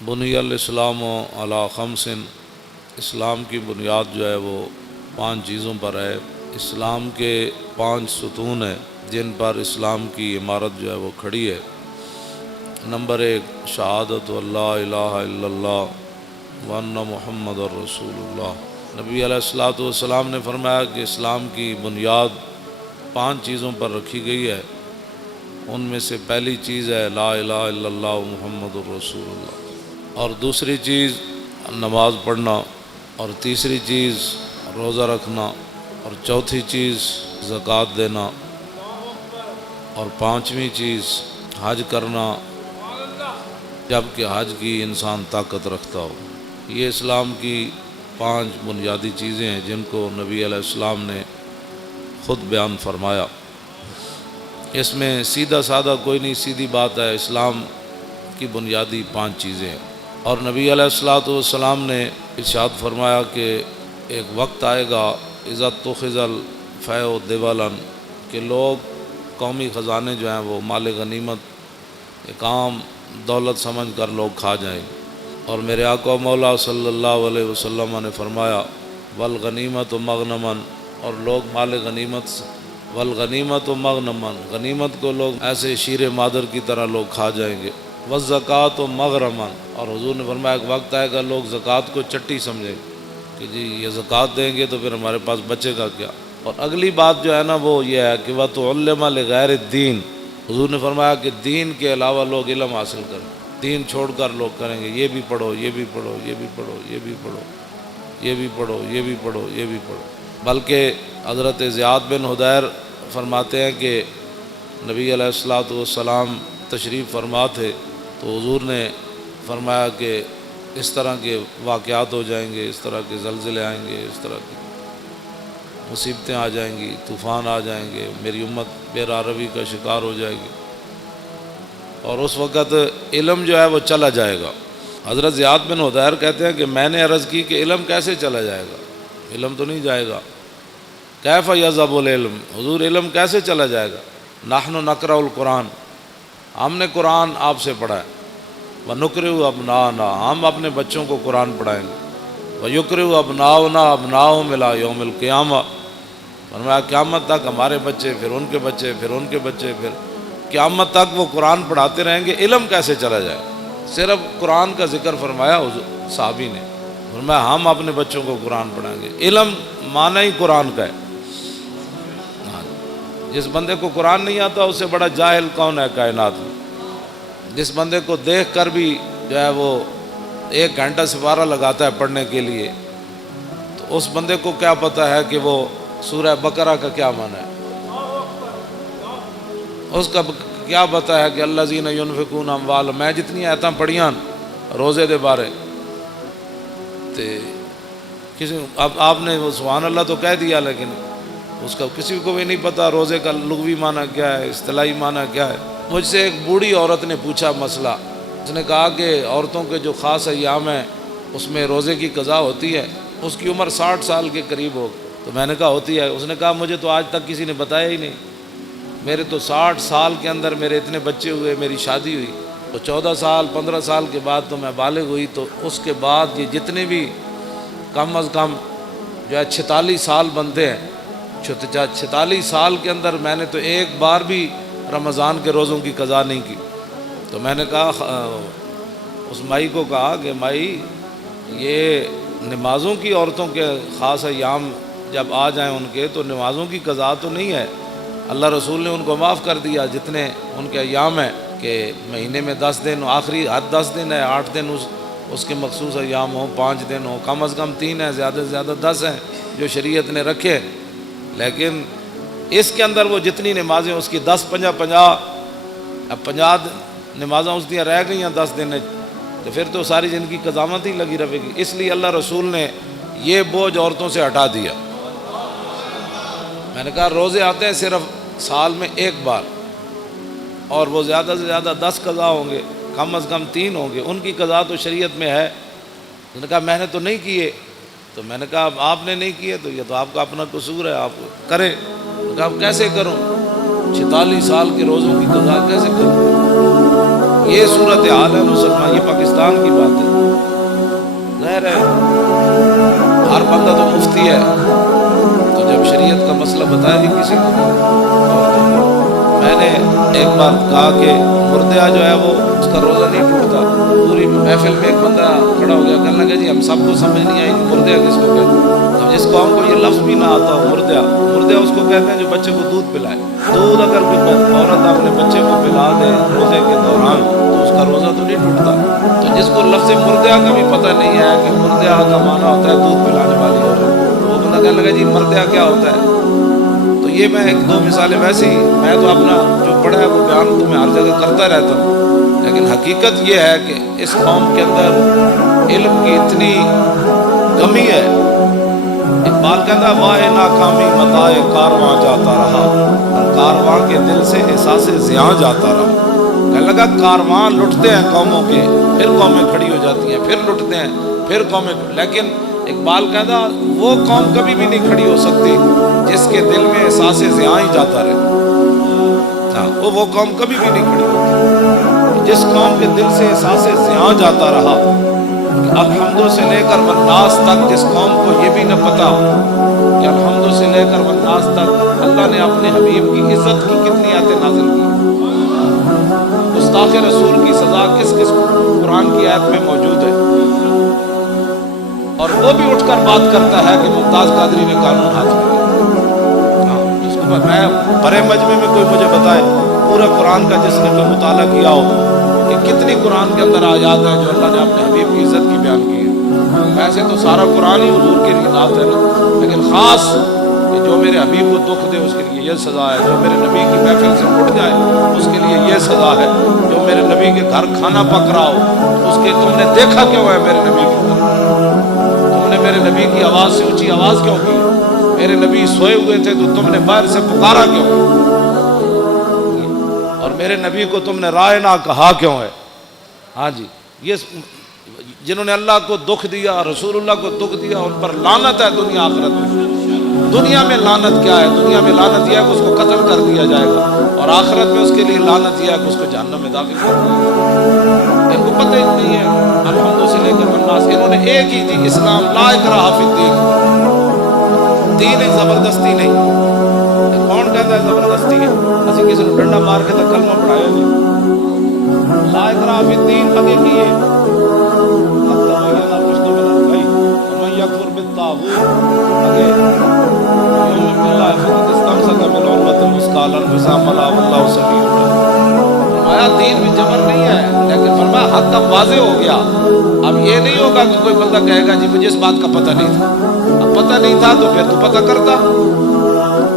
بنی الاسلام علی خمس، اسلام کی بنیاد جو ہے وہ 5 چیزوں پر ہے۔ اسلام کے 5 ستون ہیں جن پر اسلام کی عمارت جو ہے وہ کھڑی ہے۔ نمبر 1، شہادت اللہ الہ الا اللہ وان محمد الرسول اللہ۔ نبی علیہ الصلوۃ والسلام نے فرمایا کہ اسلام کی بنیاد 5 چیزوں پر رکھی گئی ہے، ان میں سے پہلی چیز ہے لا الہ الا اللہ محمد الرسول اللہ، اور دوسری چیز نماز پڑھنا، اور تیسری چیز روزہ رکھنا، اور چوتھی چیز زکوٰۃ دینا، اور 5ویں چیز حج کرنا جب کہ حج کی انسان طاقت رکھتا ہو۔ یہ اسلام کی 5 بنیادی چیزیں ہیں جن کو نبی علیہ السلام نے خود بیان فرمایا۔ اس میں سیدھا سادہ کوئی نہیں، سیدھی بات ہے، اسلام کی بنیادی 5 چیزیں ہیں۔ اور نبی علیہ الصلوۃ والسلام نے ارشاد فرمایا کہ ایک وقت آئے گا اذا اتخذ الفیء دبلا، کہ لوگ قومی خزانے جو ہیں وہ مال غنیمت ایک عام دولت سمجھ کر لوگ کھا جائیں۔ اور میرے آقا مولا صلی اللہ علیہ وسلم نے فرمایا والغنیمت مغنما، اور لوگ مال غنیمت والغنیمت مغنما، غنیمت کو لوگ ایسے شیر مادر کی طرح لوگ کھا جائیں گے۔ والزکوٰۃ مغرما، اور حضور نے فرمایا ایک وقت آئے گا لوگ زکوٰۃ کو چٹی سمجھیں گے کہ جی یہ زکوٰۃ دیں گے تو پھر ہمارے پاس بچے گا کیا۔ اور اگلی بات جو ہے نا وہ یہ ہے کہ وَتُعَلِّمَ لِغَيْرِ الدِّينِ، حضور نے فرمایا کہ دین کے علاوہ لوگ علم حاصل کریں، دین چھوڑ کر لوگ کریں گے یہ بھی پڑھو، یہ بھی پڑھو، یہ بھی پڑھو، یہ بھی پڑھو، یہ بھی پڑھو، یہ بھی پڑھو، یہ بھی پڑھو۔ بلکہ حضرت زیاد بن حدیر فرماتے ہیں کہ نبی علیہ الصلوۃ والسلام تشریف فرما تھے تو حضور نے فرمایا کہ اس طرح کے واقعات ہو جائیں گے، اس طرح کے زلزلے آئیں گے، اس طرح کی مصیبتیں آ جائیں گی، طوفان آ جائیں گے، میری امت بے راروی کا شکار ہو جائے گی، اور اس وقت علم جو ہے وہ چلا جائے گا۔ حضرت زیاد بن حدیر کہتے ہیں کہ میں نے عرض کی کہ علم کیسے چلا جائے گا، علم تو نہیں جائے گا۔ کیف یذهب العلم، حضور علم کیسے چلا جائے گا؟ نحن نقرأ القرآن، ہم نے قرآن آپ سے پڑھا ہے، وَنُقْرِئُ أَبْنَاءَنَا، ہم اپنے بچوں کو قرآن پڑھائیں گے، وَيُقْرِئُ أَبْنَاؤُنَا أَبْنَاءَهُمْ إِلَىٰ يَوْمِ الْقِيَامَةِ، فرمایا قیامت تک ہمارے بچے، پھر ان کے بچے، پھر ان کے بچے، پھر قیامت تک وہ قرآن پڑھاتے رہیں گے۔ علم کیسے چلا جائے؟ صرف قرآن کا ذکر فرمایا صحابی نے، فرمایا ہم اپنے بچوں کو قرآن پڑھائیں گے۔ علم معنی ہی قرآن کا ہے۔ جس بندے کو قرآن نہیں آتا اس سے بڑا جاہل کون ہے کائنات میں؟ جس بندے کو دیکھ کر بھی جو ہے وہ 1 گھنٹہ سپارہ لگاتا ہے پڑھنے کے لیے، تو اس بندے کو کیا پتہ ہے کہ وہ سورہ بقرہ کا کیا معنی ہے؟ اس کا کیا پتہ ہے کہ الذین ينفقون اموالهم، میں جتنی آیتاں پڑھیاں روزے دے بارے تے کسی اب آپ نے وہ سبحان اللہ تو کہہ دیا، لیکن اس کا کسی کو بھی نہیں پتہ روزے کا لغوی معنی کیا ہے، اصطلاحی معنی کیا ہے۔ مجھ سے ایک بوڑھی عورت نے پوچھا مسئلہ، اس نے کہا کہ عورتوں کے جو خاص ایام ہیں اس میں روزے کی قضا ہوتی ہے، اس کی عمر 60 سال کے قریب ہو، تو میں نے کہا ہوتی ہے، اس نے کہا مجھے تو آج تک کسی نے بتایا ہی نہیں، میرے تو 60 سال کے اندر میرے اتنے بچے ہوئے، میری شادی ہوئی تو 14 سال 15 سال کے بعد تو میں بالغ ہوئی، تو اس کے بعد یہ جتنے بھی کم از کم جو ہے 46 سال بنتے ہیں، 46 سال کے اندر میں نے تو ایک بار بھی رمضان کے روزوں کی قضا نہیں کی۔ تو میں نے کہا اس مائی کو کہا کہ مائی یہ نمازوں کی عورتوں کے خاص ایام جب آ جائیں ان کے تو نمازوں کی قضا تو نہیں ہے، اللہ رسول نے ان کو معاف کر دیا جتنے ان کے ایام ہیں کہ مہینے میں 10 دن، آخری حد 10 دن ہے، 8 دن اس کے مخصوص ایام ہوں، 5 دن ہوں، کم از کم 3 ہیں، زیادہ سے زیادہ 10 ہیں جو شریعت نے رکھے، لیکن اس کے اندر وہ جتنی نمازیں اس کی 10 50 اب 50 نمازیں اس دیا رہ گئی ہیں 10 دن، تو پھر تو ساری زندگی قضامت ہی لگی رہے گی۔ اس لیے اللہ رسول نے یہ بوجھ عورتوں سے ہٹا دیا۔ میں نے کہا روزے آتے ہیں صرف سال میں 1 بار، اور وہ زیادہ سے زیادہ 10 قضا ہوں گے، کم از کم 3 ہوں گے، ان کی قضا تو شریعت میں ہے۔ اس نے کہا میں نے تو نہیں کیے، تو میں نے کہا آپ نے نہیں کیے تو یہ تو آپ کا اپنا قصور ہے، آپ کریں۔ کہا کیسے کروں، 46 سال کے روزوں کی قضا کیسے کروں؟ یہ صورت حال ہے مسلمان. یہ پاکستان کی بات ہے. ظاہر ہے ہر بندہ تو مفتی ہے، تو جب شریعت کا مسئلہ بتایا بھی کسی کو. میں نے ایک بار کہا کہ مردہ جو ہے وہ اس کا روزہ نہیں ٹوٹتا. پوری محفل میں ایک بندہ کھڑا ہو گیا، کہنے لگا جی ہم سب کو سمجھ نہیں آئی کہ مردہ کس کو کہتے ہیں. جس قوم کو یہ لفظ بھی نہ آتا ہو مردہ، مردہ اس کو کہتے ہیں جو بچے کو دودھ پلائے. دودھ اگر کوئی عورت اپنے بچے کو پلا دے روزے کے دوران تو اس کا روزہ تو نہیں ٹوٹتا. تو جس کو لفظ مردہ کا بھی پتہ نہیں ہے کہ مردہ کا معنی ہوتا ہے دودھ پلانے والی عورت، وہ بندہ کہنے لگا جی مردہ کیا ہوتا ہے. تو یہ میں ایک دو مثالیں ویسے ہی، میں تو اپنا جو پڑھا ہے وہ بیان تو میں ہر جگہ کرتا رہتا ہوں، لیکن حقیقت یہ ہے کہ اس قوم کے اندر علم کی اتنی کمی ہے. اقبال کہتا واہ ناکامی متائے کارواں جاتا رہا، کارواں کے دل سے احساس زیاں جاتا رہا. کہنے لگا کارواں لٹتے ہیں قوموں کے، پھر قومیں کھڑی ہو جاتی ہیں، پھر لٹتے ہیں، پھر قومیں. لیکن اقبال کہتا وہ قوم کبھی بھی نہیں کھڑی ہو سکتی جس کے دل میں احساس زیاں ہی جاتا رہے. وہ قوم کبھی بھی نہیں کھڑی ہوتی جس قوم کے دل سے احساس زیاں جاتا رہا. الحمدو سے لے کر والناس تک جس قوم کو یہ بھی نہ پتا کہ الحمدو سے لے کر والناس تک اللہ نے اپنے حبیب کی عزت کی کتنی آیتیں نازل کی. گستاخ رسول کی سزا کس کس قرآن کی آیت میں موجود ہے. اور وہ بھی اٹھ کر بات کرتا ہے کہ ممتاز قادری نے قانون ہاتھ میں لیا. جس کو میں بڑے مجمع میں کوئی مجھے بتائے پورا قرآن کا جس نے کوئی مطالعہ کیا ہو کہ کتنی قرآن کے اندر آیات ہیں جو اللہ نے اپنے حبیب کی عزت کی بیان کی ہے. ویسے تو سارا قرآن ہی حضور کے لیے نعت ہے نا، لیکن خاص کہ جو میرے حبیب کو دکھ دے اس کے لیے یہ سزا ہے، جو میرے نبی کی محفل سے اٹھ جائے اس کے لیے یہ سزا ہے، جو میرے نبی کے گھر کھانا پک رہا ہو اس کے تم نے دیکھا کیوں ہے میرے نبی کے گھر، تم نے میرے نبی کی آواز سے اونچی آواز کیوں کی، میرے نبی سوئے ہوئے تھے تو تم نے باہر سے پکارا کیوں، اور میرے نبی کو تم نے رائے نہ کہا کیوں ہے. ہاں جی، یہ جنہوں نے اللہ کو دکھ دیا رسول اللہ کو دکھ دیا ان پر لعنت ہے دنیا آخرت میں. دنیا میں لعنت کیا ہے؟ دنیا میں لعنت یہ ہے کہ اس کو قتل کر دیا جائے گا، اور آخرت میں اس کے لیے لعنت یہ ہے کہ اس کو جہنم میں داخل کر دیا جائے گا. ان کو پتہ ہی نہیں ہے الحمد سے لے کر والناس. انہوں نے ایک ہی تھی اسلام، لا اکراہ فی الدین، دین ایک زبردستی نہیں. کون کہتا ہے زبردستی ہے؟ اسی کسی نے ڈنڈا مار کے تو کلمہ پڑھایا نہیں. لا اکراہ فی الدین آگے کی ہے یکفر بالطاغوت آگے یوم باللہ فقد استمسک بالعروۃ الوثقی لا انفصام لها واللہ سمیع علیم. فرمایا دین میں جبر نہیں ہے، لیکن فرمایا حق اب واضح ہو گیا. اب یہ نہیں ہوگا کہ کوئی بندہ کہے گا جی مجھے اس بات کا پتہ نہیں تھا. اب پتہ نہیں تھا تو پھر تو پتہ کرتا.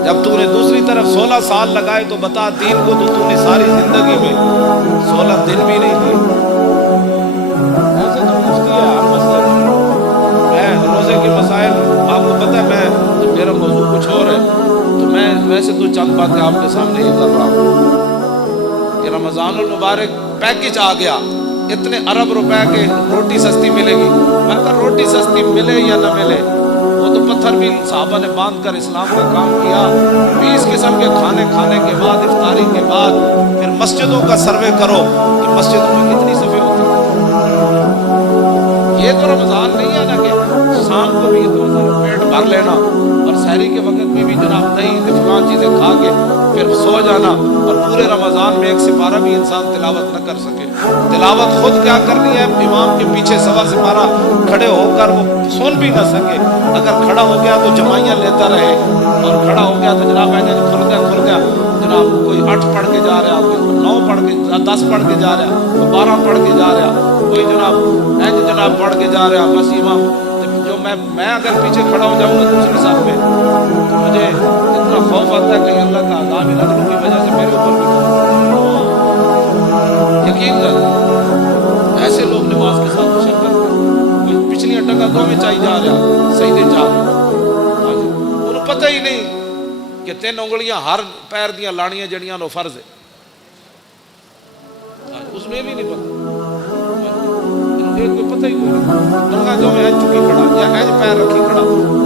جب تو نے دوسری طرف 16 سال لگائے تو بتا دین کو تو نے ساری زندگی میں 16 دن بھی نہیں دیے. ایسے تو مفتی ہے ہر مسئلے میں روزے کے مسائل آپ کو پتہ ہے. میں میرا موضوع کچھ اور ہے تو میں ویسے تو چند باتیں آپ کے سامنے یہ کر رہا ہوں کہ رمضان المبارک پیکج آ گیا، اتنے ارب روپے کے روٹی سستی ملے گی. میں کہا روٹی سستی ملے یا نہ ملے، وہ تو پتھر بھی صحابہ نے باندھ کر اسلام کا کام کیا. 20 قسم کے کھانے کھانے کے بعد افطاری کے بعد پھر مسجدوں کا سروے کرو کہ مسجدوں میں کتنی صفیں ہوتی ہیں. یہ تو رمضان نہیں ہے نا کہ شام کو بھی اتنا سارا پیٹ بھر لینا اور سحری کے وقت میں بھی جناب دہی فلان چیزیں کھا کے پھر سو جانا، اور پورے رمضان میں ایک سپارہ بھی انسان تلاوت نہ کر سکے. تلاوت خود کیا کرنی ہے، امام کے پیچھے سوا سپارہ کھڑے ہو کر وہ سن بھی نہ سکے. اگر کھڑا ہو گیا تو جمائیاں لیتا رہے، اور کھڑا ہو گیا تو جناب کھل گیا جناب کوئی 8 پڑھ کے جا رہا، کوئی 9 پڑھ کے 10 پڑھ کے جا رہا، کوئی 12 پڑھ کے جا رہا، کوئی جناب پڑھ کے جا رہا. بس امام جو میں اگر پیچھے کھڑا ہو جاؤں گا دوسری صف میں تو مجھے اتنا خوف آتا ہے کہ اللہ کا عذاب ہی نظروں کی وجہ سے میرے اوپر بھی یقین کر. ایسے لوگ نماز کے ساتھ شرکت کوئی پچھلی ٹکا میں چاہی جا رہا سجدے جا رہا، انہوں پتہ ہی نہیں کہ 3 انگلیاں ہر پیر دیاں لانیاں جڑیاں نو فرض ہے. اس میں بھی نہیں پتہ، کوئی پتہ ہی نہیں. ٹنگا جو میں چکی کھڑا یا اینج پیر رکھی کھڑا،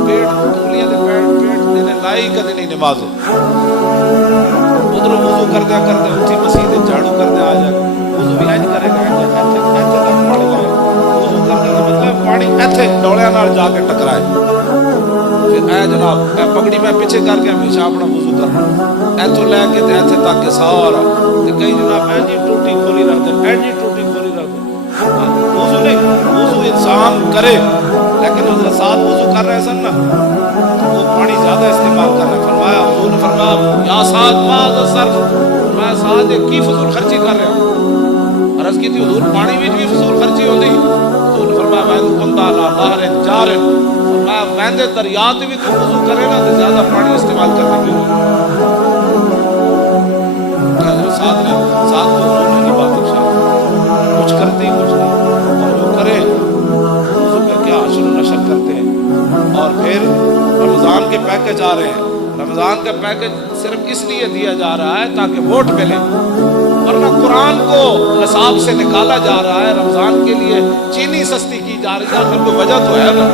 پیٹ انگلیاں دے پیٹ دینے لائی کدے نہیں نماز. ادھر وضو کردیا اٹھی مسیح جھاڑو کردیا آ جائے وضو بھی اینج کرے جوڑیاں نال جا کے ٹکرائے. پھر اے جناب اے پگڑی میں پیچھے کر کے ہمیشہ اپنا وضو کرنا, ایتھوں لے کے تے ایتھے تک کے سارا, تے کئی جناب اے جی ٹوٹی کھولی رکھتے, اے جی ٹوٹی کھولی رکھتے. وضو نہیں, وضو انسان کرے, لیکن حضرت صاحب وضو کر رہے سن نا تو وہ پانی زیادہ استعمال کر رہے. فرمایا حضور نے فرمایا یا سعد ما صرف, میں سعد کی فضول خرچی کر رہا ہوں. عرض کی تھی حضور پانی بھی فضول خرچی ہوتی. حضور نے فرمایا وین کندا لا نہر جار, فرمایا ویندے دریا تے بھی تو وضو کرے نا تو زیادہ پانی استعمال کرنے کی حضرت صاحب نے ساتھ کو حضور نے یہ بات ارشاد, کچھ کرتے ہی کچھ نہیں, اور جو کرے وضو کا کیا عشر و نشر کرتے ہیں. اور پھر رمضان کے پیکج آ رہے ہیں. رمضان کا پیکج صرف اس لیے دیا جا رہا ہے تاکہ ووٹ ملے, ورنہ قرآن کو نصاب سے نکالا جا رہا ہے. رمضان کے لیے چینی سستی کی جا رہی ہے, پھر کوئی وجہ تو ہے نا.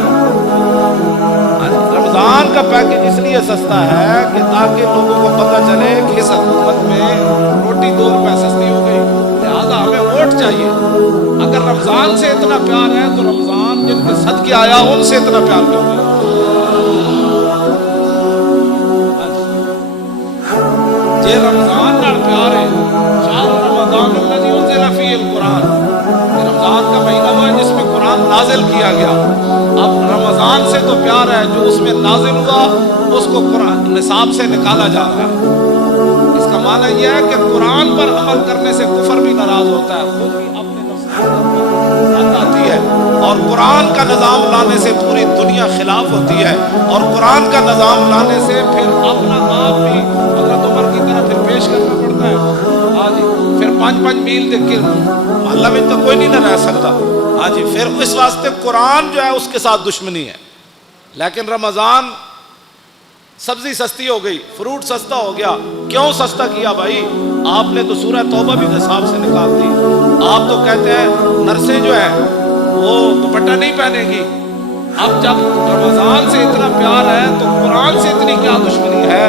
رمضان کا پیکج اس لیے سستا ہے کہ تاکہ لوگوں کو پتہ چلے کہ اس حکومت میں روٹی 2 روپے سستی ہو گئی, لہٰذا ہمیں ووٹ چاہیے. اگر رمضان سے اتنا پیار ہے تو رمضان جن کے صدقے آیا ان سے اتنا پیار کیوں نہیں. یہ رمضان نال پیار ہے. شہر رمضان الذی انزل فیہ القرآن, یہ رمضان کا مہینہ وہ ہے جس میں قرآن نازل کیا گیا. اب رمضان سے تو پیار ہے, جو اس میں نازل ہوا اس کو قرآن نصاب سے نکالا جا رہا ہے. اس کا معنی یہ ہے کہ قرآن پر عمل کرنے سے کفر بھی ناراض ہوتا ہے, خود بھی اپنے نفس آتی ہے, اور قرآن کا نظام لانے سے پوری دنیا خلاف ہوتی ہے, اور قرآن کا نظام لانے سے پھر اپنا آپ بھی حضرت عمر کی طرح پھر پیش کرنا پڑتا ہے. ہاں جی, پھر 5 میل دیکھ کے محلہ میں تو کوئی نہیں نہ رہ سکتا. ہاں جی, پھر اس واسطے قرآن جو ہے اس کے ساتھ دشمنی ہے. لیکن رمضان سبزی سستی ہو گئی, فروٹ سستا ہو گیا. کیوں سستا کیا بھائی؟ آپ نے تو سورہ توبہ بھی نصاب سے نکال دی. آپ تو کہتے ہیں نرسیں جو ہے وہ دوپٹہ نہیں پہنے گی. اب جب رمضان سے اتنا پیار ہے تو قرآن سے اتنی کیا دشمنی ہے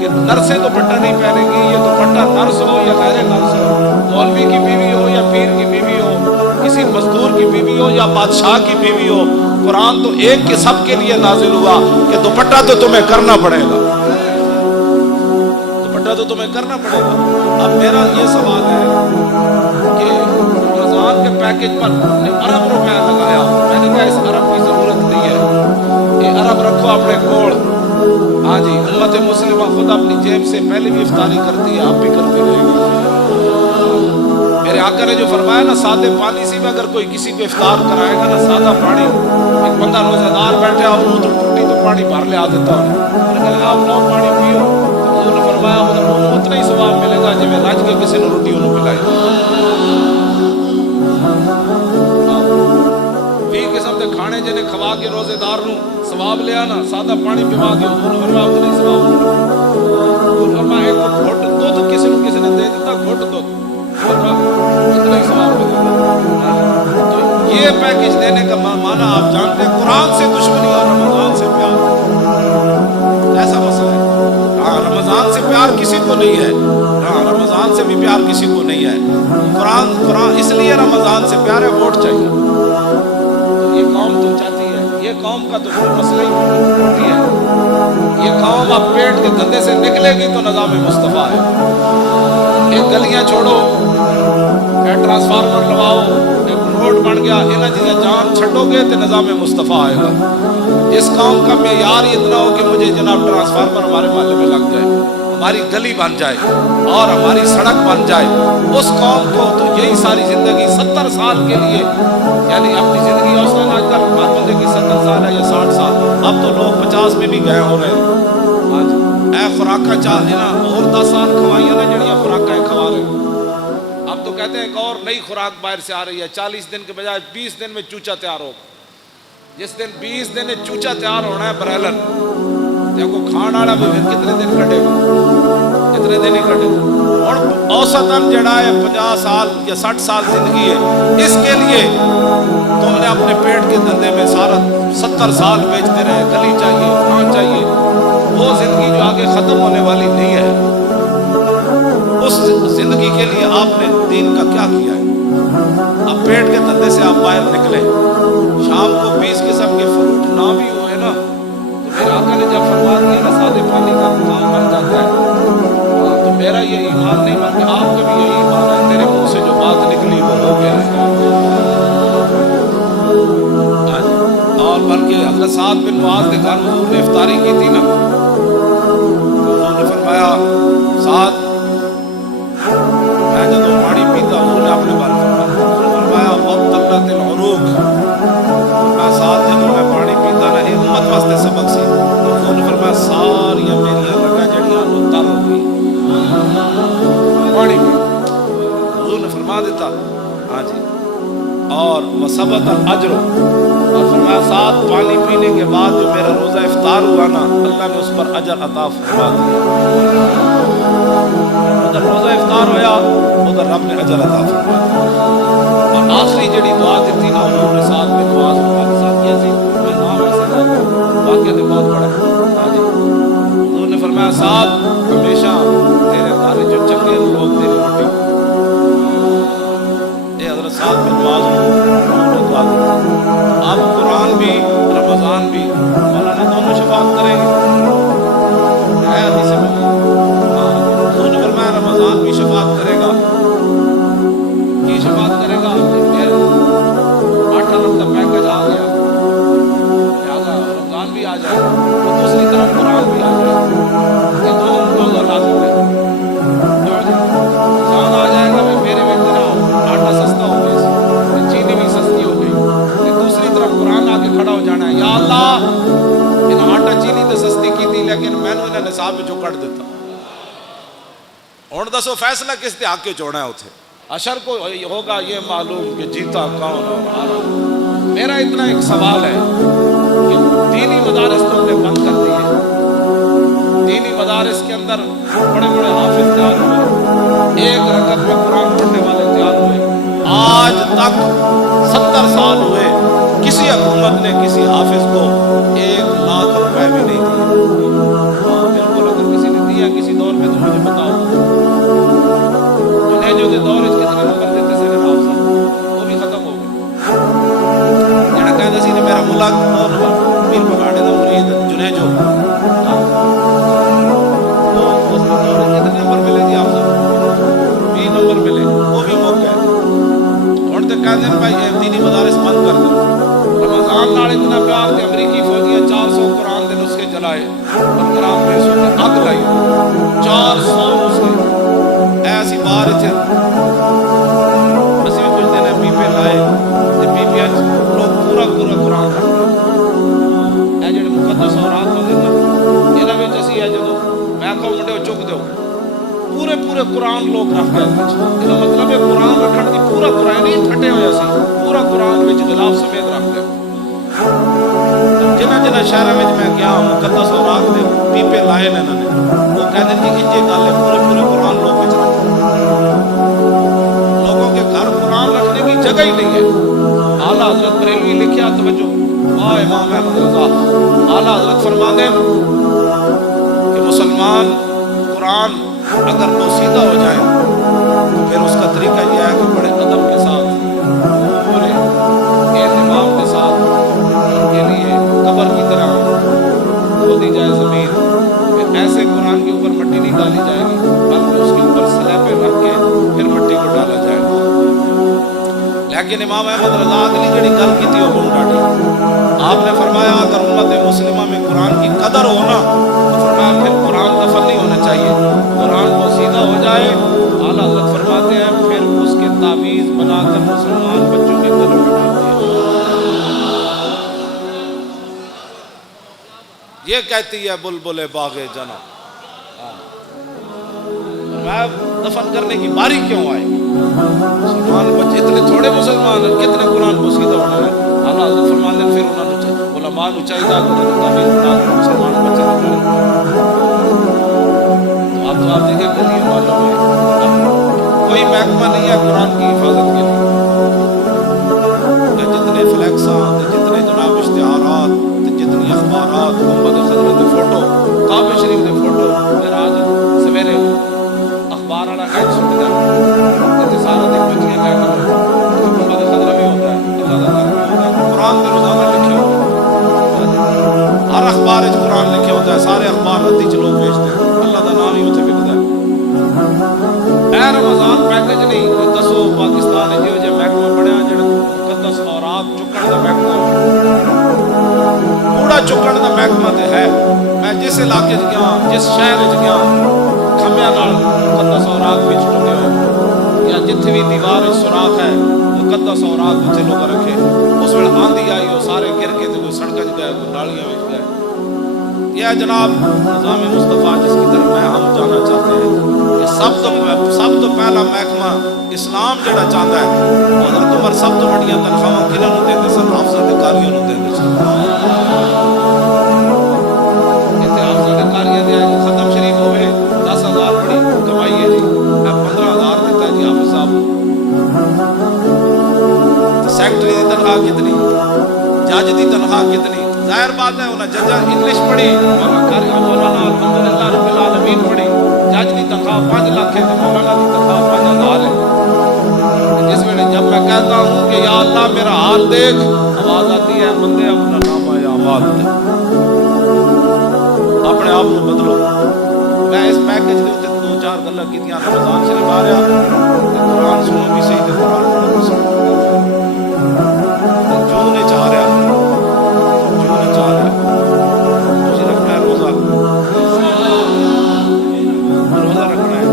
کہ نرسیں دوپٹہ نہیں پہنے گی. یہ دوپٹہ نرس ہو یا غیر نرس ہو, مولوی کی بیوی ہو یا پیر کی بیوی ہو, کسی مزدور کی بیوی ہو یا بادشاہ کی بیوی ہو, قرآن تو ایک کے سب کے لیے نازل ہوا کہ دوپٹہ تو تمہیں کرنا پڑے گا, دوپٹہ تو تمہیں کرنا پڑے گا. اب میرا یہ سوال ہے کہ رمضان کے پیکج پر ارب روپے لگایا, میں نے کہا اس ارب کی ضرورت نہیں ہے, یہ ارب رکھو اپنے کوڑ. ہاں جی, امت مسلمہ خود اپنی جیب سے پہلے بھی افطاری کرتی ہے, آپ بھی کرتی رہے گی. میرے آقا نے جو فرمایا نا, سادے پانی سے بھی اگر کوئی کسی کو افطار کرائے گا نا, سادہ پانی, ایک بندہ روزہ دار بیٹھے اور وہ تو ٹوٹی تو پانی بھر لے آ دیتا ہے, آپ لوگ پانی پیو. حضور نے فرمایا انہیں اتنا ہی ثواب ملے گا جی میں رج کے کسی نے روٹی انہوں پلائی. 20 قسم کے کھانے جنہیں کھوا کے روزے دار نو ثواب لیا نا, سادہ پانی پیوا کے حضور نے فرمایا اتنا ہی ثواب. فرمایا ایک گھٹ دودھ کسی نے دے دیتا, گھٹ دودھ اتنا ہی ثواب ملے. تو یہ پیکج دینے کا معنی آپ جانتے ہیں, قرآن سے دشمنی اور رمضان سے پیار, ایسا مسئلہ ہے. ہاں, رمضان سے پیار کسی کو نہیں ہے, ہاں رمضان سے بھی پیار کسی کو نہیں ہے. قرآن اس لیے رمضان سے پیار ہے, ووٹ چاہیے. یہ قوم تو چاہتی ہے, یہ قوم کا تو مسئلہ ہی روٹی ہے. یہ قوم اب پیٹ کے گندے سے نکلے گی تو نظام مصطفیٰ ہے. ایک گلیاں چھوڑو, ایک ٹرانسفارمر لگاؤ, ایک روڈ بن گیا, انہیں چیزیں جان چھڑو گے تو نظام مصطفیٰ آئے گا. اس قوم کا معیار ہی اتنا ہو کہ مجھے جناب ٹرانسفارمر ہمارے محلے میں لگ جائے, ہماری گلی بن جائے اور ہماری سڑک بن جائے. اس قوم کو تو یہی ساری زندگی 70 سال کے لیے, یعنی اپنی زندگی اوسطاً آج کل ہر بندے کی 70 سال ہے یا 60 سال, اب تو لوگ 50 میں بھی گئے ہو رہے ہیں. آج اے خوراکاں چاہے نا اور 10 سال کھوائیاں نا جڑیاں خوراکاں کھوا رہے ہیں. اب تو کہتے ہیں ایک اور نئی خوراک باہر سے آ رہی ہے, 40 دن کے بجائے 20 دن میں چوچا تیار ہوگا. جس دن 20 دن میں چوچا تیار ہونا ہے برہلن, دیکھو کھان والا بھی پھر کتنے دن کٹے گا, کتنے دن ہی کٹے گا. اور اوسطاً جڑا ہے 50 سال یا 60 سال زندگی ہے, اس کے لیے تم نے اپنے پیٹ کے دھندے میں سارا 70 سال بیچتے رہے, گلی چاہیے, کھان چاہیے. وہ زندگی جو آگے ختم ہونے والی نہیں ہے, اس زندگی کے لیے آپ نے دین کا کیا کیا ہے؟ اب پیٹ کے دھندے سے آپ باہر نکلے, شام کو 20 قسم کے حکمرانی کا کام بن جاتا ہے، تو میرا یہ ایمان نہیں بلکہ آپ کا بھی یہی ایمان ہے، تیرے منہ سے جو بات نکلی وہ ہو گیا ہے۔ اور بلکہ حضرت سعد بن معاذ کے گھر حضور نے افطاری کی تھی نا، تو حضور نے فرمایا سعد میں جب پانی پیتا، حضور نے اپنے بارے میں فرمایا بہت تقلت العروق، میں ساتھ جب میں پانی پیتا نا یہ امت واسطے سبق سی، تو حضور نے فرمایا ساری میری لگا جڑیاں نو تر ہو گئی پانی پی، حضور نے فرما دیتا ہاں جی، اور وثبت الاجر، اور فرمایا ساتھ پانی پینے کے بعد جو میرا روزہ افطار ہوا نا اللہ نے اس پر اجر عطا فرما دیا، ادھر روزہ افطار ہویا ادھر رب نے اجر عطا فرما دیا۔ اور آخری جڑی دعا دیتی نا حضور نے ساتھ میں دعا کے ساتھ کیا سی، میں نام ایسے واقعہ تو بہت بڑا ہے ہاں جی، حضور نے فرمایا ساتھ ہمیشہ تیرے تارے جو چنگے لوگ تیری روٹی، اے حضرت ساتھ میں دعا نے دعا دیتی۔ اب قرآن بھی رمضان بھی مولانا دونوں شفاعت کریں گے، ہے حدیث میں حضور نے فرمایا رمضان بھی شفاعت کرے گا، کی شفاعت کرے گا، پھر 8 ارب کا پیکج آ گیا، رمضان بھی آ جائے گا اور دوسری طرف قرآن بھی آ جائے گا، یہ دو لازم ہے، رمضان آ جائے گا میرے میں اتنا آٹا سستا ہو گیا، چینی بھی سستی ہو گئی، دوسری طرف قرآن آ کے کھڑا ہو جانا ہے، یا اللہ ان آٹا چینی تو سستی کی تھی لیکن میں نے انہیں نصاب میں جو کٹ دیتا، اور دسو فیصلہ کس دے حق کے چوڑنا ہے اتھے، اشر کو ہوگا یہ معلوم کہ جیتا کون اور ہارا۔ میرا اتنا ایک سوال ہے کہ دینی مدارس تو نے بند کر دیے، دینی مدارس کے اندر بڑے بڑے حافظ تیار ہوئے، ایک رکعت میں قرآن پڑھنے والے تیار ہوئے، آج تک 70 سال ہوئے کسی حکومت نے کسی حافظ کو 1,00,000 روپے بھی نہیں دیے، بالکل اگر کسی نے دیا کسی دور میں تو مجھے بتاؤ، جو دور کتنے نمبر دیتے سے حافظ وہ بھی ختم ہو گئے، جڑا کہتا سی نے میرا ملا پیر پگاڑے دا مرید جنہیں جو کتنے نمبر ملے جی حافظ 20 نمبر ملے، وہ بھی موقع ہے، ہوں تو کہتے ہیں بھائی دینی مدارس بند کر دو، رمضان نال اتنا پیار تے امریکی فوجیاں 400 قرآن دے نسخے چلائے اور قرآن پیسوں نے اگ لائی 400 نسخے، ایسی بار اسی بھی کچھ دن پیپے لائے پیپے لوگ پورا قرآن رکھتے ہیں، جڑے مقدس اورات ہوتے ہیں یہاں میں اسی ہے جب میں کہوں منڈے چک دو پورے قرآن لوگ رکھ گئے، یہ مطلب ہے قرآن رکھنے کی پورا قرآن نہیں پھٹے ہوئے سی، پورا قرآن میں غلاف سمیت رکھ گئے، جنہ شہر میں میں گیا مقدس اورات دے پیپے لائے نے انہوں نے، وہ کہتے ہیں کہ یہ گل ہے پورے قرآن لوگ بچ رکھ لوگوں کے گھر قرآن رکھنے کی جگہ ہی نہیں ہے۔ اعلیٰ حضرت بریلوی لکھیا توجہ، واہ امام احمد رضا، اعلیٰ حضرت فرماتے ہیں کہ مسلمان قرآن اگر بوسیدہ ہو جائے تو پھر اس کا طریقہ یہ ہے کہ بڑے ادب کے ساتھ بڑے اہتمام کے ساتھ ان کے لیے قبر کی طرح کھودی جائے زمین، پھر ایسے قرآن کے اوپر مٹی نہیں ڈالی جائے گی بلکہ اس کے اوپر سلیبیں رکھ کے پھر مٹی کو ڈالا جائے گا۔ لیکن امام احمد رضا اگلی جڑی گل کی تھی وہ بہت ڈاٹی، آپ نے فرمایا اگر امت مسلمہ میں قرآن کی قدر ہو نا تو فرمایا پھر قرآن دفن نہیں ہونا چاہیے، قرآن کو سیدھا ہو جائے، اعلیٰ حضرت فرماتے ہیں پھر اس کے تعویذ بنا کر مسلمان بچوں کے گلوں میں ڈالتے ہیں، یہ کہتی ہے بلبل باغ جنا، دفن کرنے کی باری کیوں آئے؟ مسلمان بچے اتنے تھوڑے مسلمان کتنے قرآن کو سیدھا ہونا ہے، اللہ حضرت فرماتے ہیں پھر انہوں نے علماء کو چاہیے کہ انہوں نے تعبیر بنا کر مسلمان بچے کو کریں، تو آپ دیکھیں گلیوں والوں میں کوئی محکمہ نہیں ہے قرآن کی حفاظت کے لیے، جتنے فلیکساں جتنے جناب اشتہارات جتنی اخبارات محمد خضرت کے فوٹو کعبہ شریف کے فوٹو، پھر آج سویرے اخبار والا ایڈ سن دیا سارا دن بچیاں کہہ کر محمد خضرہ بھی ہوتا ہے، اللہ تعالیٰ بھی ہوتا ہے، قرآن میں روزانہ لکھے ہوتے ہیں، ہر اخبار قرآن قرآن لکھے ہوتا ہے, سارے اخبار ردی چ لوگ بھیجتے ہیں, اللہ کا نام ہی اتنے بکتا ہے. اے رمضان پیکج نہیں, دسو پاکستان جو جے محکمہ بڑھیا جڑا مقدس اورات چکن دا محکمہ, کوڑا چکن دا محکمہ تے ہے. میں جس علاقے چ گیا, جس شہر چ گیا, کھمبیاں نال مقدس اورات وچ ٹکے ہوئے, یا جتھے بھی دیوار سوراخ ہے مقدس اورات بچے لوگ رکھے. اس ویل آندھی آئی, وہ سارے گر کے کوئی سڑکیں گئے, کوئی نالیاں میں گئے. یہ جناب نظام مصطفیٰ جس کی طرف میں ہم جانا چاہتے ہیں کہ سب تو پہلا محکمہ اسلام جڑا چاہتا ہے. حضرت عمر سب تو بڑیاں تنخواہ کنہاں نوں دیندے سن, حافظ کاریاں نوں دیندے سن. اتنے حافظ کاریاں دے ختم شریف ہوئے 10,000 بڑی کمائی ہے جی, 15,000 دیتا ہے جی حافظ صاحب. سیکٹری دی تنخواہ کتنی, جج دی تنخواہ کتنی. ظاہر بات ہے انہیں جج انگلش پڑھی, مولانا الحمدللہ رب العالمین پڑھی, جج دی تنخواہ 5 لاکھ ہے, مولانا دی تنخواہ 5,000 ہے. جس ویلے جب میں کہتا ہوں کہ یا اللہ میرا حال دیکھ, آواز آتی ہے بندے اپنا نام یا آواز دے, اپنے آپ کو بدلو. میں اس پیکج کے اتنے 2-4 گلاں کیتیاں. رمضان شریف آ رہا, قرآن سنو بھی صحیح, تے قرآن پڑھو بھی صحیح. جون نے چاہ رہا, تجھے رکھنا ہے روزہ رکھنا ہے.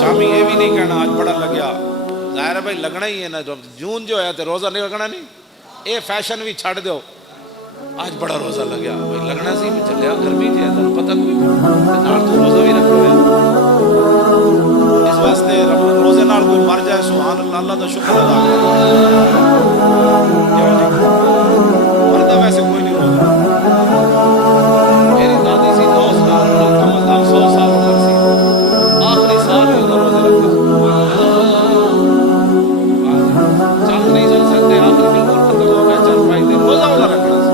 شامی یہ بھی نہیں کہنا آج بڑا لگیا, ظاہر ہے بھائی لگنا ہی ہے نا. جون جو ہے تو روزہ نہیں رکھنا نہیں, یہ فیشن بھی چھڑ دو, آج بڑا روزہ لگیا بھائی لگنا سی بھی چلیا, گرمی جی ہے تمہیں پتہ کوئی نال تو روزہ بھی رکھ رہے. اس واسطے روزے نال کوئی مر جائے سبحان اللہ, اللہ کا شکر ادا کرے. مرتا ویسے کوئی نہیں روزہ. میری دادی سی 9 سال, کم از کم 100 سال عمر سی, آخری سال میں روزے رکھتے چل نہیں چل سکتے, آخری بالکل ختم ہو گیا, چل پائی دے روزہ والا رکھنا سی.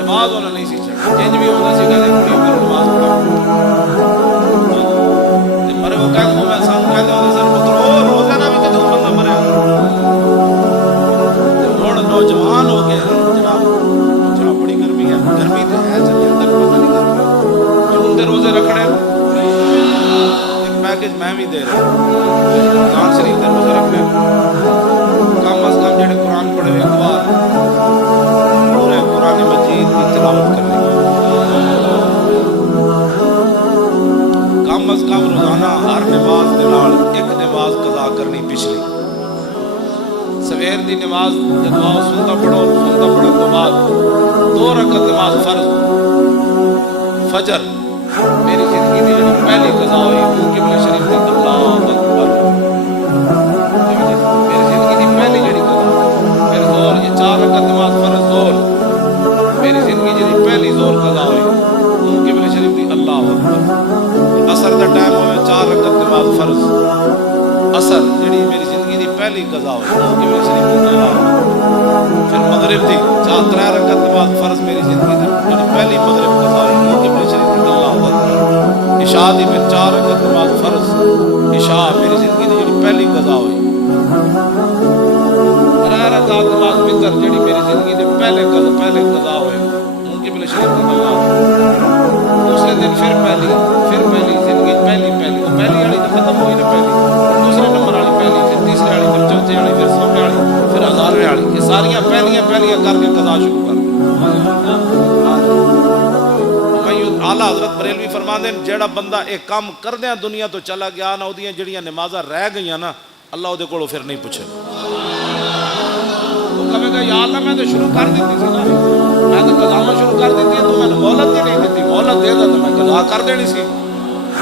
نماز والا نہیں سی چڑھنا, جنج بھی ہوتا سی کہتے کڑی میرے نماز پڑھا مرے. وہ کہتے ہیں میں سانگ کہتے ہوتے سر پتر روزہ نہ بھی کہتے ہوں بندہ مرے. ہوں نوجوان ہو گئے جناب, جناب بڑی گرمی ہے, گرمی تو ہے چلے اندر پتہ نہیں گرمی. جون دے روزے رکھنے ایک پیکج میں بھی دے رہا ہوں. قرآن شریف دے روزے رکھنے, کم از کم جڑے قرآن پڑھے ایک بار پورے قرآن مجید کی تلاوت کرنے, کم از کم روزانہ ہر نماز دے نال ایک نماز قضا کرنی. پچھلی سویر دی نماز جب آؤ سنتا پڑھو تو بعد 2 رکعت نماز فرض فجر میری زندگی دی جڑی پہلی قضا ہوئی قبلہ شریف دی اللہ اکبر. میری زندگی دی پہلی جڑی قضا, پھر زور یہ 4 رکعت نماز فرض زور, میری زندگی جڑی پہلی زور قضا ہوئی قبلہ شریف دی اللہ اکبر. عصر دا ٹائم ہوئے 4 رکعت نماز فرض عصر جڑی میری زندگی دی پہلی قضا ہوئی قبلہ شریف دی اللہ اکبر. پھر مغرب دی 3 رکعت نماز فرض میری زندگی دی جڑی پہلی مغرب قضا ہوئی قبلہ شریف دی اللہ اکبر. عشاء دی پھر 4 رکعت نماز فرض عشاء میری زندگی دی جڑی پہلی قضا ہوئی. 3 رکعت نماز وتر جڑی میری زندگی دے پہلے قضا ہوئے قبلہ شریف دی اللہ اکبر. دوسرے دن پھر پہلی زندگی پہلی والی تو ختم ہوئی نا, پہلی دوسرے نمبر والی پہلی, پھر تیسرے والی, پھر چوتھے والی, پھر 100ویں والی, پھر 1000ویں والی. یہ ساریاں پہلیاں کر کے قضا شروع کر. اعلیٰ حضرت بریلوی فرماندے ہیں جیڑا بندہ ایک کام کردیاں دنیا تو چلا گیا نا, اودیاں جڑیاں نمازاں رہ گئیاں نا, اللہ اودے کولوں پھر نہیں پوچھے. وہ کہے گا یا اللہ میں تو شروع کر دیتی سی نا, میں تو قضاواں شروع کر دیتی ہیں, تو میں نے مہلت ہی نہیں دیتی, مہلت دے دا تو میں قضا کر دینی سی.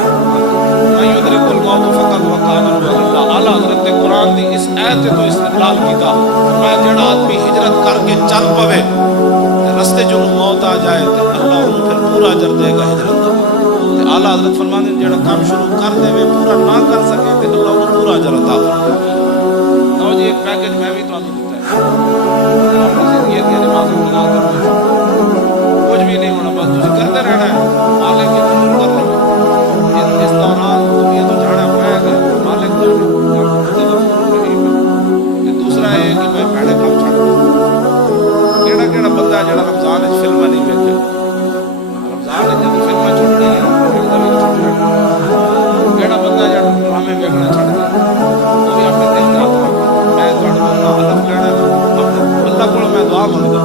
میں یدرک الموت فقط وکان اللہ. اعلیٰ حضرت نے قرآن دی اس آیت تو استدلال کیتا, میں جڑا آدمی ہجرت کر کے چل پوے رستے جو موت آ جائے تو اللہ انہوں پھر پورا اجر دے گا ہجرت دا. اعلیٰ حضرت فرماتے ہیں جڑا کام شروع کر دے وے پورا نہ کر سکے تو اللہ انہوں پورا اجر عطا فرمائے. تو جی ایک پیکج میں بھی تمہیں دیتا ہے, اپنی زندگی کی نماز قضا کرو, کچھ بھی نہیں ہونا, بس تجھے کرتے رہنا ہے, مالک کی ضرور کر لو. اس دوران دنیا تو جانا پائے گا, مالک جانے دوسرا ہے کہ میں پہلے کام چھڑ دوں. کیڑا بندہ ہے جڑا رمضان فلم نہیں ویکھے, کو میں دعا منگدا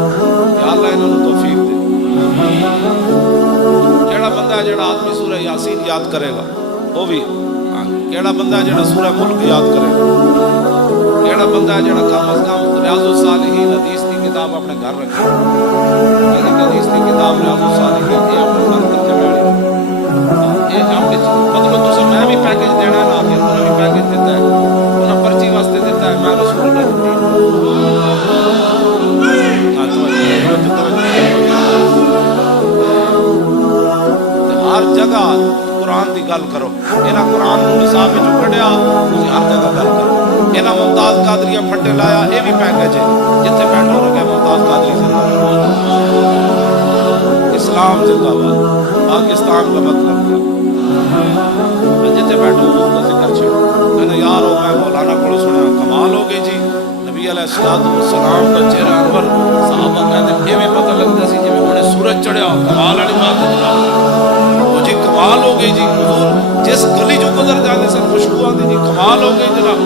یا اللہ انہاں نوں توفیق دے جڑا بندہ جڑا آدمی سورہ یاسین یاد کرے گا وہ بھی کیڑا بندہ جڑا سورہ ملک یاد کرے گا کیڑا بندہ جڑا کم از کم ریاض الصالحین حدیث کی کتاب اپنے گھر رکھے حدیث کی کتاب ریاض الصالحین یہ اپنے گھر ترجمے والی یہ اپنے مطلب تو میں بھی پیکج دینا ہے نا کہ انہوں نے بھی پیکج دیتا ہے انہوں پرچی واسطے دیتا ہے میں رسول اللہ ہر جگہ قرآن دی گل کرو انہاں قرآن کو نصاب وچ کڈیا تسی ہر جگہ گل کرو انہاں ممتاز قادریہ پھٹے لایا یہ بھی پیکج ہے جتھے بیٹھو رکھے ممتاز قادری زندہ اسلام زندہ باد پاکستان کا مطلب کیا جتھے بیٹھو حضور کا ذکر چھڑو کہنا یارو میں مولانا کو سنیا کمال ہو گئی جی نبی علیہ الصلوۃ والسلام کا چہرہ انور صحابہ کہتے ایویں پتہ لگدا سی جویں ہنے سورج چڑھیا کمال والی بات ہے جناب وہ جی کمال ہو گئی جی حضور جس گلی جو گزر جاتے سن خوشبو آتی جی کمال ہو گئی جناب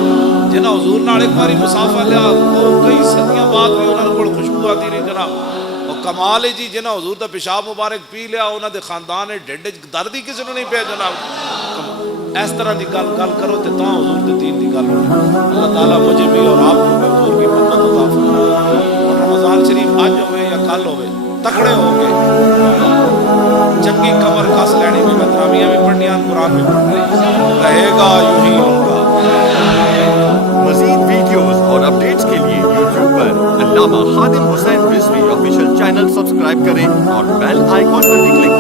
جنہاں حضور نال ایک باری مسافہ لیا وہ کئی صدیاں بعد بھی انہاں کول خوشبو آتی نہیں جناب وہ کمال ہے جی جنہاں حضور دا پیشاب مبارک پی لیا انہاں دے خاندان ڈھڈ وچ درد ہی کسی نوں نہیں پیا جناب اس طرح دی گل کرو تے تاں حضور دے دین دی گل ہونی اللہ تعالیٰ مجھے بھی اور آپ کو بھی حضور کی محبت عطا فرمائے رمضان شریف آج ہوئے یا کل ہوئے تکڑے ہو گئے چنگی کمر کس لینی بھی تراویحیں بھی پڑھنیاں قرآن بھی پڑھنی رہے گا یوں ہی ہوگا مزید ویڈیوز اور اپڈیٹس کے لیے یوٹیوب پر علامہ Khadim Hussain Rizvi official channel subscribe کریں اور بیل آئیکن پر بھی کلک کریں